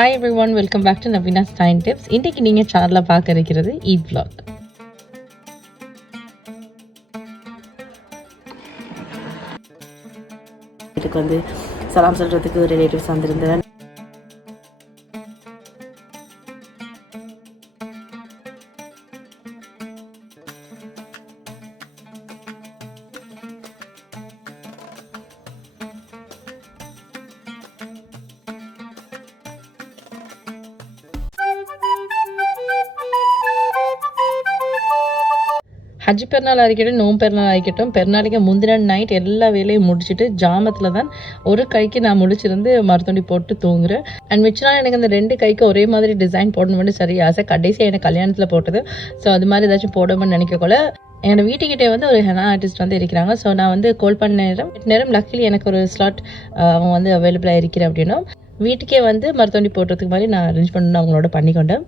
Hi everyone, welcome back to Naveena style tips. இன்றைக்கி நீங்கள் சேனலில் பார்க்க இருக்கிறது ஈட் vlog. வீட்டுக்கு வந்து சலாம் சொல்கிறதுக்கு ரிலேட்டிவ்ஸ் வந்திருந்தேன். ஹஜ் பெருநாள் ஆகிக்கட்டும், நோம்பு பெருநாள் ஆகிக்கட்டும், பெருநாளைக்கு முந்தின நைட் எல்லா வேலையும் முடிச்சுட்டு ஜாமத்தில் தான் ஒரு கைக்கு நான் முடிச்சிருந்து மருத்துண்டி போட்டு தூங்குறேன். அண்ட் மிச்சம் எனக்கு அந்த 2 கைக்கு ஒரே மாதிரி டிசைன் போடணும்னு சரி ஆசை. கடைசியாக எனக்கு கல்யாணத்தில் போட்டது. ஸோ அது மாதிரி ஏதாச்சும் போடணும்னு நினைக்கக்கூட என்னோட வீட்டுக்கிட்டே வந்து ஒரு ஹெனா ஆர்டிஸ்ட் வந்து இருக்கிறாங்க. ஸோ நான் வந்து கால் பண்ண நேரம் லக்கிலி எனக்கு ஒரு ஸ்லாட் அவங்க வந்து அவைலபிளாக இருக்கிறேன் அப்படின்னா வீட்டுக்கே வந்து மருத்துவண்டி போடுறதுக்கு மாதிரி நான் அரேஞ்ச் பண்ணணும் அவங்களோட பண்ணிக்கொண்டேன்.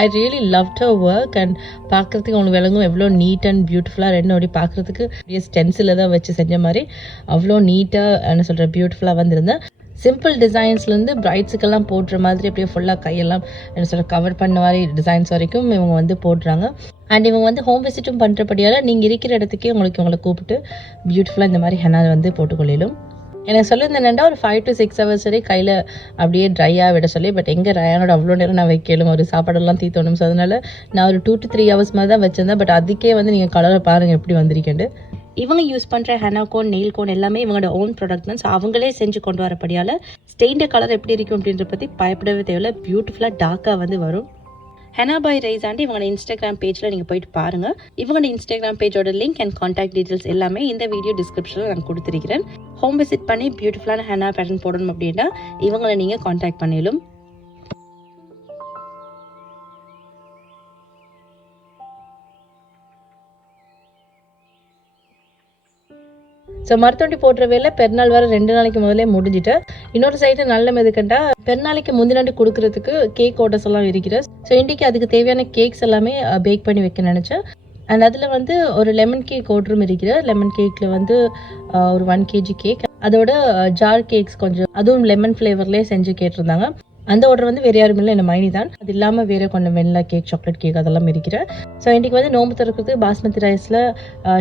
I really loved her work. And பார்க்குறதுக்கு அவங்களுக்கு விளங்கும் எவ்வளோ நீட் அண்ட் பியூட்டிஃபுல்லாக 2 அப்படி பார்க்குறதுக்கு ஸ்டென்சில் தான் வச்சு செஞ்ச மாதிரி அவ்வளோ நீட்டாக என்ன சொல்கிற பியூட்டிஃபுல்லாக வந்திருந்தேன். சிம்பிள் டிசைன்ஸ்லேருந்து பிரைட்ஸுக்கெல்லாம் போடுற மாதிரி அப்படியே ஃபுல்லாக கையெல்லாம் என்ன சொல்கிற கவர் பண்ண மாதிரி டிசைன்ஸ் வரைக்கும் இவங்க வந்து போடுறாங்க. அண்ட் இவங்க வந்து ஹோம் விசிட்டும் பண்ணுறபடியால் நீங்கள் இருக்கிற இடத்துக்கே உங்களை கூப்பிட்டு பியூட்டிஃபுல்லாக இந்த மாதிரி ஹெனா வந்து போட்டுக்கொள்ளிடும். எனக்கு சொல்லியிருந்தேன்டா ஒரு 5 to 6 hours வரை கையில் அப்படியே ட்ரையாக விட சொல்லி. பட் எங்கே ரயானோட அவ்வளோ நேரம் நான் வைக்கலும், ஒரு சாப்பாடெல்லாம் தீத்தணும். ஸோ அதனால் நான் ஒரு 2 to 3 hours மாதிரி தான் வச்சிருந்தேன். பட் அதுக்கே வந்து நீங்கள் கலரை பாருங்கள் எப்படி வந்திருக்கேன்ட்டு. இவங்க யூஸ் பண்ணுற ஹெனா கோன், நெயில் கோன் எல்லாமே இவங்களோட ஓன் ப்ராடக்ட் தான். ஸோ அவங்களே செஞ்சு கொண்டு வரப்படியால் ஸ்டெயின்ட கலர் எப்படி இருக்கும் அப்படின்றத பற்றி பயப்படவே தேவையில்லை. பியூட்டிஃபுல்லாக டார்க்காக வந்து வரும். ஹெனா பாய் ரைஸ் ஆண்டி இவங்களோட இன்ஸ்டாகிராம் பேஜில் நீங்கள் போயிட்டு பாருங்கள். இவங்களோட இன்ஸ்டாகிராம் பேஜோட லிங்க் அண்ட் கான்டாக்ட் டீட்டெயில்ஸ் எல்லாமே இந்த வீடியோ டிஸ்கிரிப்ஷனில் நான் கொடுத்துருக்கிறேன். ஹோம் விசிட் பண்ணி பியூட்டிஃபுல்லான ஹெனா பேட்டர்ன் போடணும் அப்படின்னா இவங்களை நீங்கள் கான்டாக்ட் பண்ணிடலும். ஸோ மருத்துவண்டி போடுற வேலை பெருநாள் வர 2 நாளைக்கு முதலே முடிஞ்சுட்டு இன்னொரு சைடு நல்ல மெதுக்கண்டா பெருநாளைக்கு முந்தினாண்டு கொடுக்கறதுக்கு கேக் ஆர்டர்ஸ் எல்லாம் இருக்கிறது. ஸோ இன்றைக்கி அதுக்கு தேவையான கேக்ஸ் எல்லாமே பேக் பண்ணி வைக்க நினச்சேன். அண்ட் அதில் வந்து ஒரு லெமன் கேக் ஆர்டரும் இருக்கிற. லெமன் கேக்கில் வந்து ஒரு 1 kg கேக், அதோட ஜார் கேக்ஸ் கொஞ்சம் அதுவும் லெமன் ஃப்ளேவர்லேயே செஞ்சு கேட்டிருந்தாங்க. அந்த ஆர்டர் வந்து வேறு யாரும் இல்லை, என்ன மைனி தான். அது இல்லாமல் வேறு கொஞ்சம் வெண்ணிலா கேக், சாக்லேட் கேக் அதெல்லாம் இருக்கிறேன். ஸோ இன்றைக்கி வந்து நோம்பு திறக்கிறதுக்கு பாஸ்மதி ரைஸில்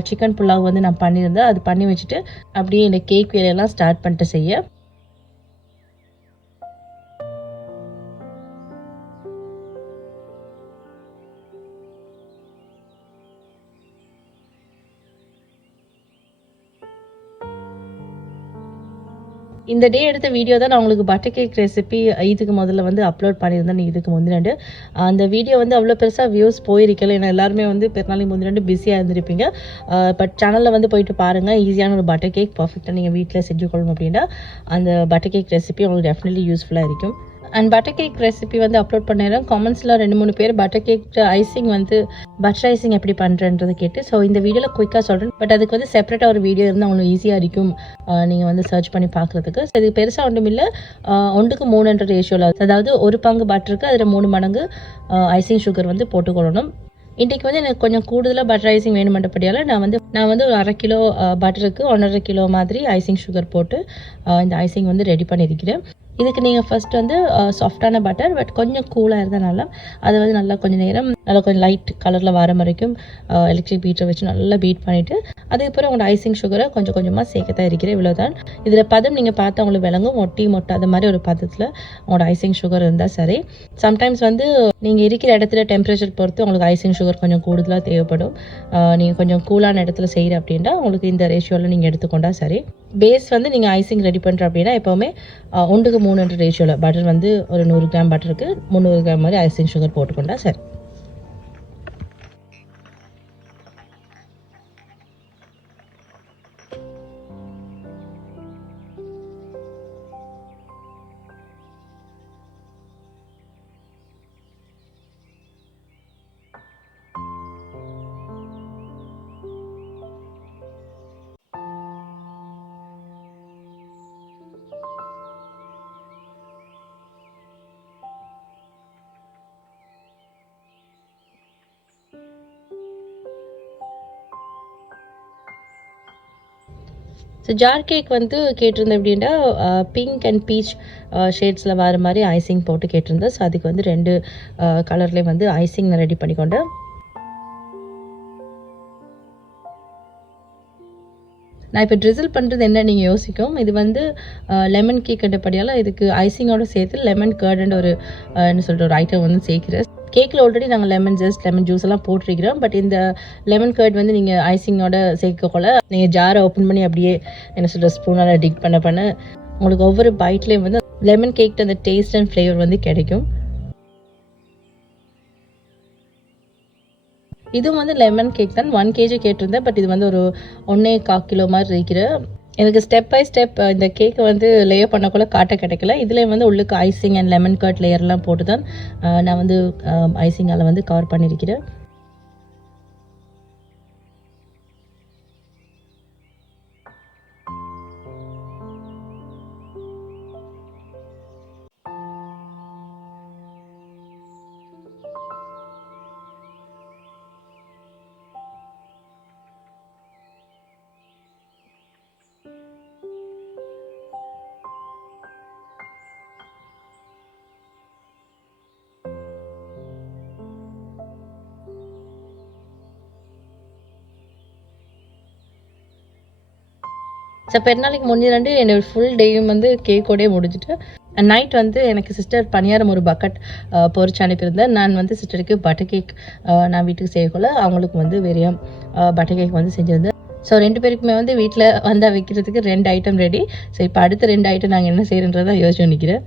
சிக்கன் புலாவ் வந்து நான் பண்ணியிருந்தேன். அது பண்ணி வச்சுட்டு அப்படியே இந்த கேக் வேலையெல்லாம் ஸ்டார்ட் பண்ணிட்டு செய்ய. இந்த டே எடுத்த வீடியோ தான் நான் உங்களுக்கு பட்டர் கேக் ரெசிபி இதுக்கு முதல்ல வந்து அப்லோட் பண்ணியிருந்தேன். இதுக்கு முந்தினாண்டு அந்த வீடியோ வந்து அவ்வளோ பெருசாக வியூஸ் போயிருக்கல. ஏன்னா எல்லாருமே வந்து பெருநாளைக்கு முந்தினாண்டு பிஸியாக இருந்திருப்பீங்க. பட் சேனலில் வந்து போயிட்டு பாருங்கள். ஈஸியான ஒரு பட்டர் கேக் பர்ஃபெக்டாக நீங்கள் வீட்டில் செஞ்சு கொள்ளணும் அப்படின்னா அந்த பட்டர் கேக் ரெசிபி உங்களுக்கு டெஃபினெட்லி யூஸ்ஃபுல்லாக இருக்கும். அண்ட் பட்டர் கேக் ரெசிபி வந்து அப்லோட் பண்ணிடுறேன். காமெண்ட்ஸில் 2-3 பேர் பட்டர் கேக் ஐசிங் வந்து பட்டர் ஐசிங் எப்படி பண்ணுறன்றது கேட்டு. ஸோ இந்த வீடியோவில் குயிக்காக சொல்கிறேன். பட் அதுக்கு வந்து செப்பரேட்டாக ஒரு வீடியோ இருந்தால் அவங்களுக்கு ஈஸியாக இருக்கும் நீங்கள் வந்து சர்ச் பண்ணி பார்க்குறதுக்கு. ஸோ இது பெருசாக ஒன்றும் இல்லை, 1:3 ரேஷியோவில், அதாவது ஒரு பங்கு பட்டருக்கு அதில் 3 மடங்கு ஐசிங் சுகர் வந்து போட்டுக்கொள்ளணும். இன்றைக்கி வந்து எனக்கு கொஞ்சம் கூடுதலாக பட்டர் ஐசிங் வேணுமென்றபடியால் நான் வந்து ஒரு 1/2 கிலோ பட்டருக்கு 1.5 கிலோ மாதிரி ஐசிங் சுகர் போட்டு இந்த ஐசிங் வந்து ரெடி பண்ணியிருக்கிறேன். இதுக்கு நீங்கள் ஃபர்ஸ்ட் வந்து சாஃப்டான பட்டர், பட் கொஞ்சம் கூலாக இருந்தால் நல்லா, அதை வந்து நல்லா கொஞ்சம் நேரம் நல்லா கொஞ்சம் லைட் கலரில் வர வரைக்கும் எலக்ட்ரிக் பீட்டரை வச்சு நல்லா பீட் பண்ணிவிட்டு அதுக்கப்புறம் உங்களோட ஐசிங் சுகரை கொஞ்சம் கொஞ்சமாக சேர்க்கத்தான் இருக்கிறேன். இவ்வளோதான். இதில் பதம் நீங்கள் பார்த்து அவங்களுக்கு விளங்கும். மொட்டாத மாதிரி ஒரு பதத்தில் உங்களோட ஐசிங் சுகர் இருந்தால் சரி. சம்டைம்ஸ் வந்து நீங்கள் இருக்கிற இடத்துல டெம்பரேச்சர் பொறுத்து உங்களுக்கு ஐசிங் சுகர் கொஞ்சம் கூடுதலாக தேவைப்படும். நீங்கள் கொஞ்சம் கூலான இடத்துல செய்கிற அப்படின்னா உங்களுக்கு இந்த ரேஷியோவில் நீங்கள் எடுத்துக்கொண்டா சரி. பேஸ் வந்து நீங்கள் ஐசிங் ரெடி பண்ணுற அப்படின்னா எப்போவுமே 1:3 ரேஷியோவில் பட்டர் வந்து ஒரு 100 கிராம் பட்டருக்கு 300 கிராம் மாதிரி ஐசிங் சுகர் போட்டுக்கொண்டா சரி. ஸோ ஜார் கேக் வந்து கேட்டிருந்தேன் அப்படின்னா பிங்க் அண்ட் பீச் ஷேட்ஸில் வர மாதிரி ஐசிங் போட்டு கேட்டிருந்தேன். ஸோ அதுக்கு வந்து 2 கலர்லேயும் வந்து ஐசிங் நான் ரெடி பண்ணிக்கொண்டேன். நான் இப்போ ட்ரிசில் பண்ணுறது என்ன நீங்கள் யோசிக்கும். இது வந்து லெமன் கேக் கண்டபடியால் இதுக்கு ஐசிங்கோடு சேர்த்து லெமன் கர்டுன்ற ஒரு என்ன சொல்கிற ஒரு ஐட்டம் வந்து சேர்க்குறேன். கேக்கில் ஆல்ரெடி நாங்கள் லெமன் ஜூஸ் எல்லாம் போட்டிருக்கிறோம். பட் இந்த லெமன் கர்ட் வந்து நீங்கள் ஐசிங்கோட சேர்க்கக்குள்ள நீங்கள் ஜாரை ஓப்பன் பண்ணி அப்படியே என்ன சொல்கிற ஸ்பூனால் டிக் பண்ண உங்களுக்கு ஒவ்வொரு பைட்லேயும் வந்து லெமன் கேக் அந்த டேஸ்ட் அண்ட் ஃப்ளேவர் வந்து கிடைக்கும். இதுவும் வந்து லெமன் கேக் தான். 1 kg கேட்டிருந்தேன். பட் இது வந்து ஒரு 1.25 கிலோ மாதிரி இருக்கிற. எனக்கு ஸ்டெப் பை ஸ்டெப் இந்த கேக்கை வந்து லேயர் பண்ணக்குள்ள காட்ட கிடைக்கல. இதுலேயும் வந்து உள்ளுக்கு ஐசிங் அண்ட் லெமன் கர்ட் லேயர்லாம் போட்டு தான் நான் வந்து ஐசிங்கால் வந்து கவர் பண்ணியிருக்கிறேன். ஸோ பெருநாளைக்கு முன்னாடி என்னோட ஃபுல் டேயும் வந்து கேக்கோடே முடிஞ்சுட்டு நைட் வந்து எனக்கு சிஸ்டர் பணியாரம் ஒரு பக்கெட் பொறிச்சு அனுப்பியிருந்தேன். நான் வந்து சிஸ்டருக்கு பட்டர் கேக் நான் வீட்டுக்கு செய்யக்குள்ள அவங்களுக்கு வந்து வெறும் பட்டர் கேக் வந்து செஞ்சுருந்தேன். ஸோ 2 பேருக்குமே வந்து வீட்டில் வந்தால் வைக்கிறதுக்கு 2 ஐட்டம் ரெடி. ஸோ இப்போ அடுத்த 2 ஐட்டம் நாங்கள் என்ன செய்கிறன்றதான் யோசிச்சு நிற்கிறேன்.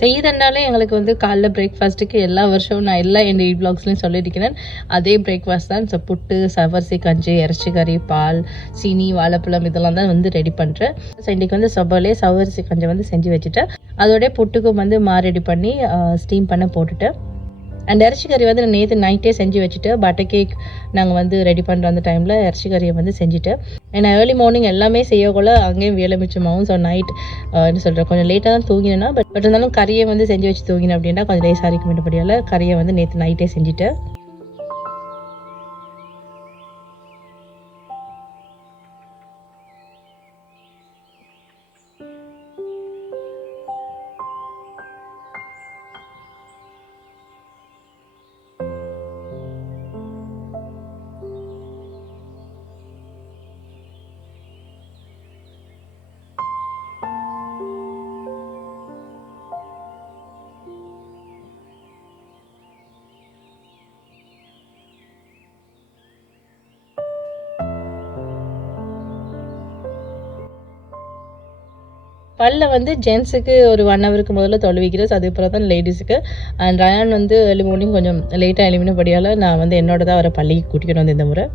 செய்தனாலே எங்களுக்கு வந்து காலைல பிரேக்ஃபாஸ்ட்டுக்கு எல்லா வருஷமும் நான் எல்லா என் விளாக்ஸ்லையும் சொல்லியிருக்கிறேன். அதே பிரேக்ஃபாஸ்ட் தான். ஸோ புட்டு, சவரிசி கஞ்சி, இறைச்சி கறி, பால், சீனி, வாழைப்பழம் இதெல்லாம் தான் வந்து ரெடி பண்ணுறேன். ஸோ இன்றைக்கி வந்து சவரிசி கஞ்சி வந்து செஞ்சு வச்சுட்டேன். அதோடய புட்டுக்கும் வந்து ரெடி பண்ணி ஸ்டீம் பண்ண போட்டுட்டேன். அண்ட் இறைச்சி கறி வந்து நான் நேற்று நைட்டே செஞ்சு வச்சுட்டு பட்டர் கேக் நாங்கள் வந்து ரெடி பண்ணுற அந்த டைமில் இறைச்சி கறியை வந்து செஞ்சுட்டேன். ஏன்னா ஏர்லி மார்னிங் எல்லாமே செய்யக்குள்ள அங்கேயும் வேலை மிச்சமாகும். ஸோ நைட் என்ன சொல்கிறேன் கொஞ்சம் லேட்டாக தான் தூங்கினேன்னா பட் இருந்தாலும் கறியை வந்து செஞ்சு வச்சு தூங்கினேன் அப்படின்னா கொஞ்சம் லேசாக இருக்க வேண்டியபடியால் கறியை வந்து நேற்று நைட்டே செஞ்சுட்டேன். பல்ல வந்து ஜென்ஸுக்கு ஒரு 1 ஹவருக்கு முதல்ல தொழுவிக்கிறேன். ஸோ அதுக்கப்புறம் தான் லேடிஸுக்கு. அண்ட் ரயான் வந்து ஏர்லி மார்னிங் கொஞ்சம் லேட்டாக எழுப்பினபடியால் நான் வந்து என்னோட தான் அவரை பள்ளிக்கு கூட்டிகிட்டு வந்தேன் இந்த முறை.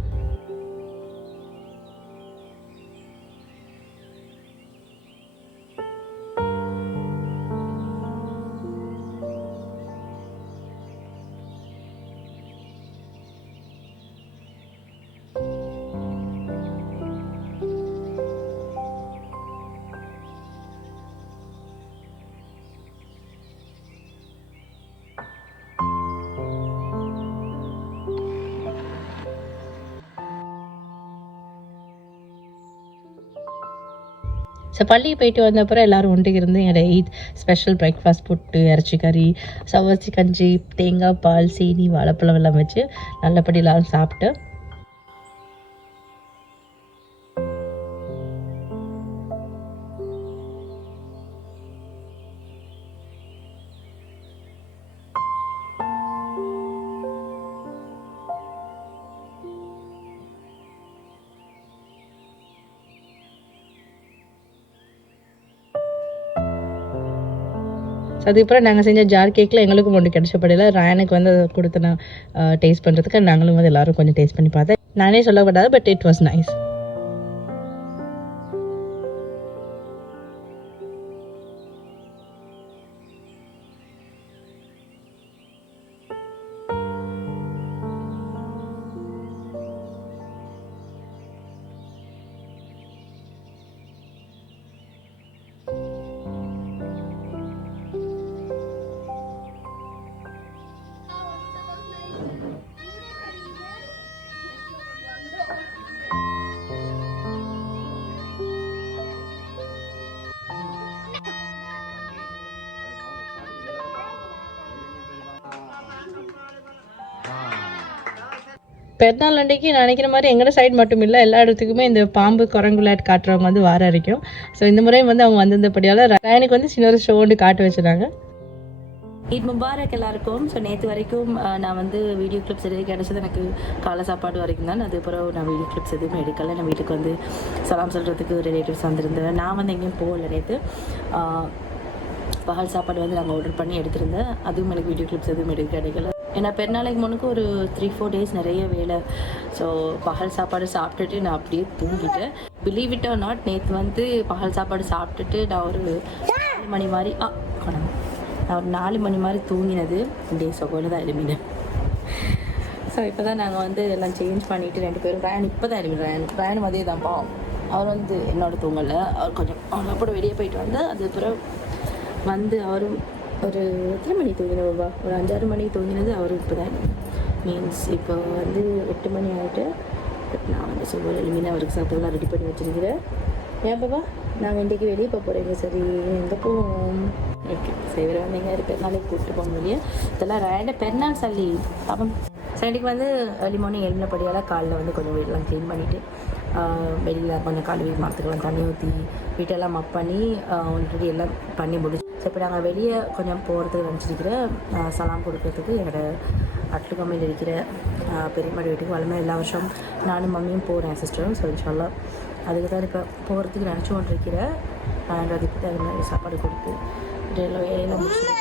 ஸோ பள்ளிக்கு போயிட்டு வந்த அப்புறம் எல்லோரும் ஒன்றுக்கு இருந்து என்னோட ஈத் ஸ்பெஷல் பிரேக்ஃபாஸ்ட் புட்டு, இறைச்சி கறி, சவரிசி கஞ்சி, தேங்காய் பால், சீனி, வாழைப்பழம் எல்லாம் வச்சு நல்லபடி எல்லோரும் சாப்பிட்டு அதுக்கப்புறம் நாங்கள் செஞ்ச ஜார் கேக்கில் எங்களுக்கும் ஒன்று கிடைச்சப்படையில் ரயானுக்கு வந்து அதை கொடுத்து நான் டேஸ்ட் பண்ணுறதுக்கு நாங்களும் வந்து எல்லோரும் கொஞ்சம் டேஸ்ட் பண்ணி பார்த்தேன். நானே சொல்லப்படாது பட் இட் வாஸ் நைஸ். பெருநாள் அன்றைக்கி நான் நினைக்கிற மாதிரி எங்களோட சைடு மட்டும் இல்லை, எல்லா இடத்துக்குமே இந்த பாம்பு குரங்கு விளையாட்டு காட்டுறவங்க வந்து வார வரைக்கும். ஸோ இந்த முறை வந்து அவங்க வந்திருந்தபடியால் ரயானுக்கு வந்து சின்ன ஒரு ஷோ ஒன்று காட்ட வச்சுருந்தாங்க. ஈத் முபாரக் எல்லாருக்கும். ஸோ நேற்று வரைக்கும் நான் வந்து வீடியோ கிளிப்ஸ் எதுவும் கிடச்சது எனக்கு காலை சாப்பாடு வரைக்கும் தான். அதுக்கப்புறம் நான் வீடியோ கிளிப்ஸ் எதுவுமே எடுக்கலை. நான் வீட்டுக்கு வந்து சலாம் சொல்கிறதுக்கு ரிலேட்டிவ்ஸ் வந்திருந்தேன். நான் வந்து எங்கேயும் போகல நேற்று. பகல் சாப்பாடு வந்து நாங்கள் ஆர்டர் பண்ணி எடுத்திருந்தேன். அதுவும் எனக்கு வீடியோ கிளிப்ஸ் எதுவும் எடுக்க கிடைக்கல. ஏன்னா பெருநாளைக்கு முன்னுக்கு ஒரு 3-4 டேஸ் நிறைய வேலை. ஸோ பகல் சாப்பாடு சாப்பிட்டுட்டு நான் அப்படியே தூங்கிட்டேன். பிலீவ் இட் ஆர் நாட், நேற்று வந்து பகல் சாப்பாடு சாப்பிட்டுட்டு நான் ஒரு 4 மணி மாதிரி நான் ஒரு 4 மணி மாதிரி தூங்கினது. டே சொகோன்னு தான் எழுமினேன். ஸோ இப்போ தான் நாங்கள் வந்து எல்லாம் சேஞ்ச் பண்ணிவிட்டு 2 பேரும் ரயான் இப்போ தான் எழுமினேன். ரயான் அதே தான்ப்பா, அவர் வந்து என்னோட தூங்கலை. அவர் கொஞ்சம் அப்போ வெளியே போயிட்டு வந்து அதுக்கப்புறம் வந்து அவரும் ஒரு எத்தனை மணி தூங்கினவா, ஒரு 5-6 மணிக்கு தூங்கினது. அவரும் இப்போ தான் மீன்ஸ் இப்போ வந்து 8 மணி ஆகிட்டு. பட் நான் வந்து சொல்லுவேன் எழுமினேன். அவருக்கு சாப்பிட்லாம் ரெடி பண்ணி வச்சுருக்கிறேன். ஏன் பாப்பா நாங்கள் இன்றைக்கி வெளியே போக போகிறீங்க? சரி எங்கே போவோம்? ஓகே சரி வந்தீங்க. பெருநாளைக்கு கூப்பிட்டு போக முடியும். இதெல்லாம் ரேண்ட பெருநாள் சல்லி அவன் சைடுக்கு வந்து ஏர்லி மார்னிங் எழுந்தபடியால் காலைல வந்து கொஞ்சம் வீடெல்லாம் க்ளீன் பண்ணிவிட்டு வெளியில் கொஞ்சம் கழுவி மரத்துக்கெல்லாம் தண்ணி ஊற்றி வீட்டெல்லாம் மப் பண்ணி ஆல்ரெடி எல்லாம் பண்ணி முடிச்சு. ஸோ இப்போ நாங்கள் வெளியே கொஞ்சம் போகிறதுக்கு நினச்சிருக்கிறேன். சலாம் கொடுக்கறதுக்கு என்னோட அட்லுக்கம்மையில் இருக்கிற பெரியம்மாடி வீட்டுக்கு வளமே எல்லா வருஷம் நானும் மம்மியும் போகிறேன், சிஸ்டரும். ஸோ இன்ஷால்லா அதுக்கு தான் இப்போ போகிறதுக்கு நினச்சி கொண்டிருக்கிறேன். அதுக்கு தான் சாப்பாடு கொடுத்து வேலையெல்லாம் முடிச்சு.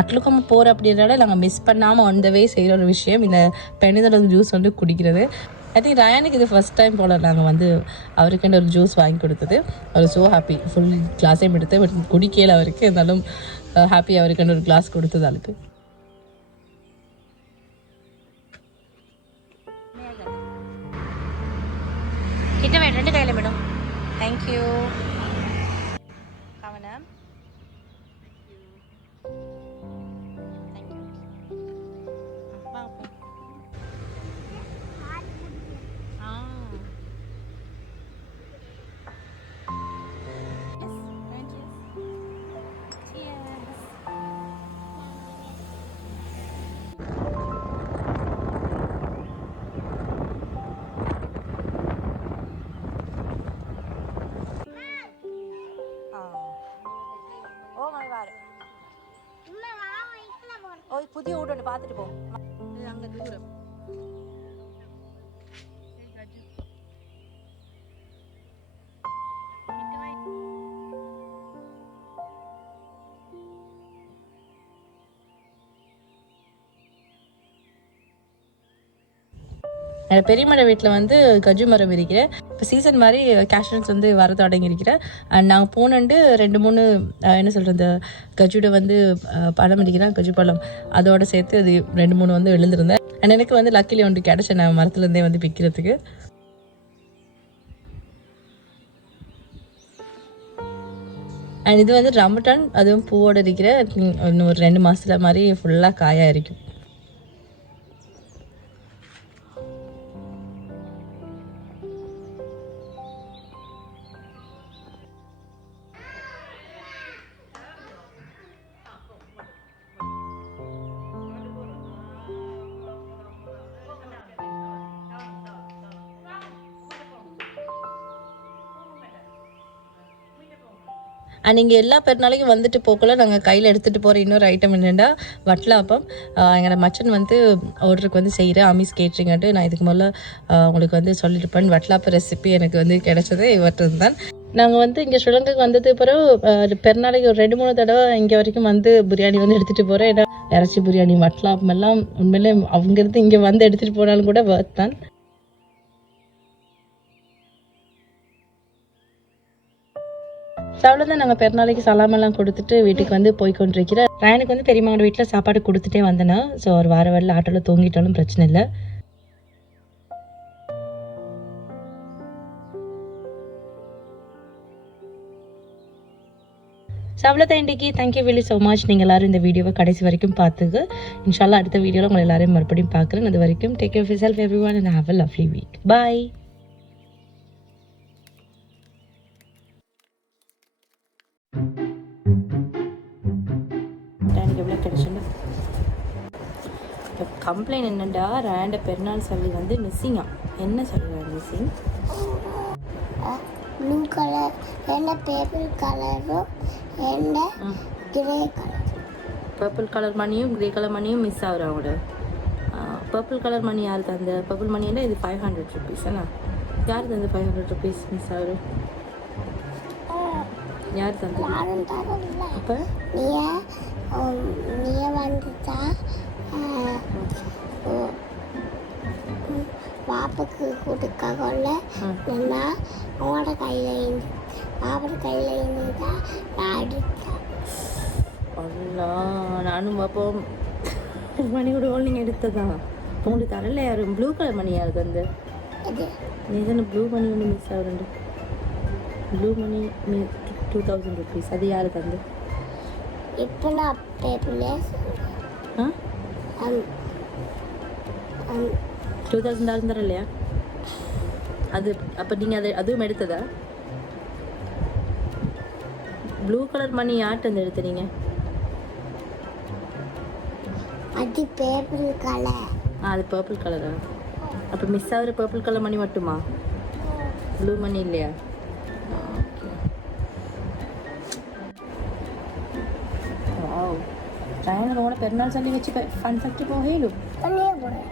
அட்லுக்கம்மா போகிற அப்படின்னால நாங்கள் மிஸ் பண்ணாமல் ஆன் த வே செய்கிற ஒரு விஷயம் இந்த பெனிதளவு ஜூஸ் வந்து குடிக்கிறது. ஐ திங்க் ரயானுக்கு இது ஃபஸ்ட் டைம் போல் நாங்கள் வந்து அவருக்குன்னு ஒரு ஜூஸ் வாங்கி கொடுத்தது. அவர் ஸோ ஹாப்பி. ஃபுல் கிளாஸையும் எடுத்து பட் குடிக்கல அவருக்கு, இருந்தாலும் ஹாப்பி அவருக்குன்னு ஒரு கிளாஸ் கொடுத்தது. அதுக்கு கிட்ட வேணும், 2 கையில் வேணும். தேங்க்யூ. கவனம். புதிய வீடு ஒன்று பார்த்துட்டு போ. அங்கே தூரம் பெரியமலை வீட்டில் வந்து கஜு மரம் இருக்கிறேன். இப்போ சீசன் மாதிரி கேஷ்யூஸ் வந்து வர தொடங்கியிருக்கிறேன். அண்ட் நாங்கள் போனண்டு 2-3 என்ன சொல்கிறது கஜுட வந்து பழம் அடிக்கிறேன், கஜு பழம் அதோட சேர்த்து அது 2-3 வந்து விழுந்திருந்தேன். அண்ட் எனக்கு வந்து லக்கிலி ஒன்று கிடச்சேன் நான் மரத்துலேருந்தே வந்து பிக்கிறதுக்கு. அண்ட் இது வந்து ரம்பட்டான், அதுவும் பூவோடு இருக்கிற இன்னும் ஒரு 2 மாதத்தில் மாதிரி ஃபுல்லாக காயாக இருக்கும். அண்ட் இங்கே எல்லா பெருநாளைக்கும் வந்துட்டு போக்குள்ள நாங்கள் கையில் எடுத்துகிட்டு போகிற இன்னொரு ஐட்டம் என்னென்னா வட்டலாப்பம். எங்களோட மச்சன் வந்து ஆர்டருக்கு வந்து செய்கிறேன் அமீஸ் கேட்ரிங்காட்டு. நான் இதுக்கு முதல்ல உங்களுக்கு வந்து சொல்லியிருப்பேன். வட்டலாப்ப ரெசிபி எனக்கு வந்து கிடைச்சது இவற்றில் தான். நாங்கள் வந்து இங்கே ஸ்ரீலங்காவுக்கு வந்தது பிறகு பெருநாளைக்கு ஒரு 2-3 தடவை இங்கே வரைக்கும் வந்து பிரியாணி வந்து எடுத்துகிட்டு போகிறேன். ஏன்னா இறைச்சி பிரியாணி வட்டலாப்பம் எல்லாம் உண்மையிலே அவங்கிறது இங்கே வந்து எடுத்துகிட்டு போனாலும் கூட வர்த் தான். ஸோ அவ்வளோதான், நாங்கள் பெருநாளைக்கு சலாமெல்லாம் கொடுத்துட்டு வீட்டுக்கு வந்து போய் கொண்டிருக்கிறேன். ரயானுக்கு வந்து பெரியம்மாவோட வீட்டில் சாப்பாடு கொடுத்துட்டே வந்தேன்னா, ஸோ ஒரு வார வரல ஆட்டோவில் தூங்கிட்டாலும் பிரச்சனை இல்லை. ஸோ அவ்வளோதான் இன்றைக்கி. Thank you very so much. நீங்கள் எல்லோரும் இந்த வீடியோவை கடைசி வரைக்கும் பார்த்துக்கு. இன்ஷால்லா அடுத்த வீடியோவில் உங்களை எல்லாரையும் மறுபடியும் பார்க்குறேன். அது வரைக்கும் take care of yourself everyone and have a lovely week. Bye. இப்போ கம்ப்ளைண்ட் என்னென்னா ரேண்ட பெருநாள் சல்லி வந்து மிஸ்ஸிங்கா. என்ன சொல்லுவாங்க மிஸ்ஸிங்? ப்ளூ கலர் என்ன பேப்பர் கலரும் என்ன கிரே கலர். பர்பிள் கலர் மணியும் கிரே கலர் மணியும் மிஸ் ஆகுறா அவங்களோட. பர்பிள் கலர் மணி யார் தந்த? பர்பிள் மணின்னா இது 500 rupees அண்ணா. யார் தந்து 500 rupees மிஸ் ஆகுது? யார் தந்து? யாரும் தரல. அப்போ நீ வந்துட்டா பாப்புக்கு கொடுக்க கொள்ள நின்னா உங்களோட கையில் பாப்போட கையில் இருந்துதான் நான் அடித்தேன். அல்லா, நானும் அப்போ மணி கூட நீங்கள் எடுத்ததா உங்களுக்கு தரல? யாரும் ப்ளூ கலர் மணி யார் தந்து? இது நீ தானே ப்ளூ மணி ஒன்று மிஸ் ஆகுறண்டு. ப்ளூ மணி 2000 rupees அது யார் தந்து? இப்போ நான் பேப்பர்லேயே ஆ 2000 தரலையா? அது அப்போ நீங்கள் அதுவும் எடுத்ததா? ப்ளூ கலர் மணி யார்கிட்ட வந்து எடுத்துறீங்க? அது பேப்பர் கலர். அது பர்பிள் கலரா? அப்போ மிஸ் ஆகுற பர்பிள் கலர் மணி மட்டுமா? ப்ளூ மணி இல்லையா? வாவ், ரயனோட பெருநாள் சொல்லி வச்சு ஃபன் ஃபேக்ட் போகலும் பண்ணியே போகிறேன்.